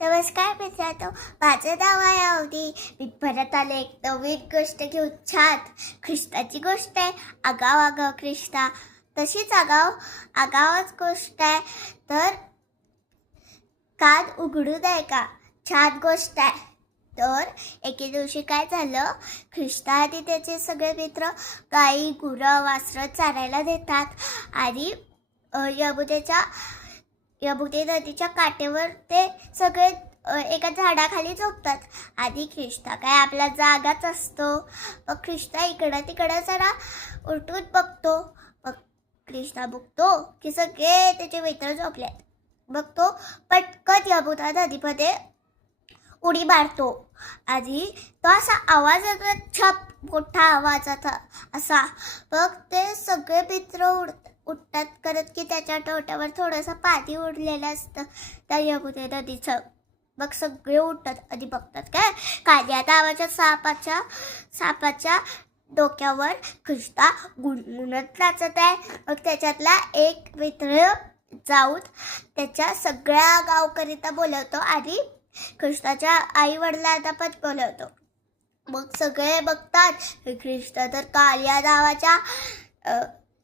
नमस्कार मित्रांनो, माझं नाव आहे अवनी. मी परत आले एक नवीन गोष्ट घेऊन. छान ख्रिस्ताची गोष्ट आहे. आगाव आगाव ख्रिस्ता, तशीच आगावच गोष्ट आहे. तर कान उघडू नये का, छान गोष्ट आहे. तर एके दिवशी काय झालं, ख्रिस्ता आणि त्याचे सगळे मित्र गाई गुरं वासरं चारायला देतात आणि यमुने नदीच्या काठेवर ते सगळे एका झाडाखाली झोपतात. आणि ख्रिस्ता काय आपला जागाच असतो. मग ख्रिस्ता इकडं तिकडं जरा उलटून बघतो. मग ख्रिस्ता बघतो की सगळे त्याचे मित्र झोपलेत. मग तो पटकन यमुना नदीमध्ये उडी मारतो आणि तो असा आवाज येतो, छप मोठा आवाजाचा असा. मग ते सगळे मित्र उठतात करत की त्याच्या तोंडावर थोडंसं पाणी उडलेलं असतं त्या यमुने नदीचं. मग सगळे उठतात आणि बघतात काय, काल्या नावाच्या सापाच्या डोक्यावर ख्रिस्ता गुणगुणत नाचत आहे. मग त्याच्यातला एक मित्र जाऊन त्याच्या सगळ्या गावकरीता बोलवतो आणि ख्रिस्ताच्या आई वडिलांना पण बोलवतो. मग सगळे बघतात ख्रिस्ता तर काल्या नावाच्या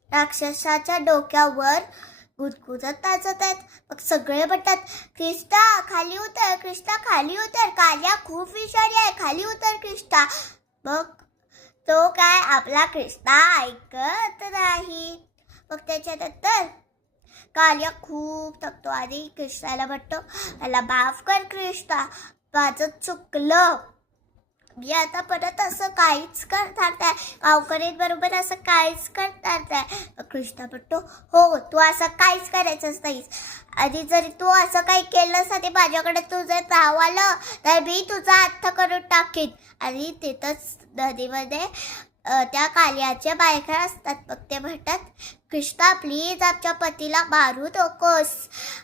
राक्षसाच्या डोक्यावर गुदगुदत नाचत आहेत. मग सगळे म्हणतात, ख्रिस्ता खाली उतर, ख्रिस्ता खाली उतर, काल्या खूप विषारी आहे, खाली उतर ख्रिस्ता. मग तो काय आपला ख्रिस्ता ऐकत नाही. मग त्याच्यानंतर काल्या खूप थकतो आणि ख्रिस्ताला म्हणतो, मला माफ कर ख्रिस्ता, माझं चुकलं, मी आता परत असं काहीच करणार नाही, गावकऱ्यांबरोबर असं काहीच करणार नाही. ख्रिस्ता म्हणतो, हो तू असं काहीच करायचंच नाहीस, आणि जरी तू असं काही केलंस आणि माझ्याकडे तुझं नाव आलं तर मी तुझा अर्थ करून टाकीन. आणि तिथंच नदीमध्ये त्या काल्याच्या बायका असतात. मग ते म्हणतात, ख्रिस्ता प्लीज आमच्या पतीला मारू नकोस,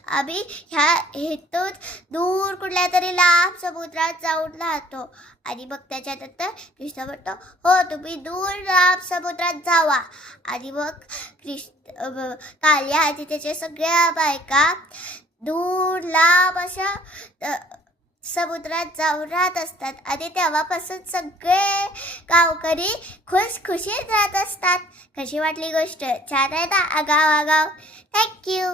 आम्ही हेतून दूर कुठल्या तरी लांब समुद्रात जाऊन राहतो. आणि मग त्याच्यानंतर ख्रिस्ता म्हणतो, हो तुम्ही दूर लांब समुद्रात जावा. आणि मग काल्या आणि त्याच्या सगळ्या बायका दूर लांब अशा समुद्रात जाऊन राहत असतात. आणि तेव्हापासून सगळे गावकरी खुशखुशीत राहत असतात. कशी वाटली गोष्ट? छान आहे ना? आगाव आगाव. थँक्यू.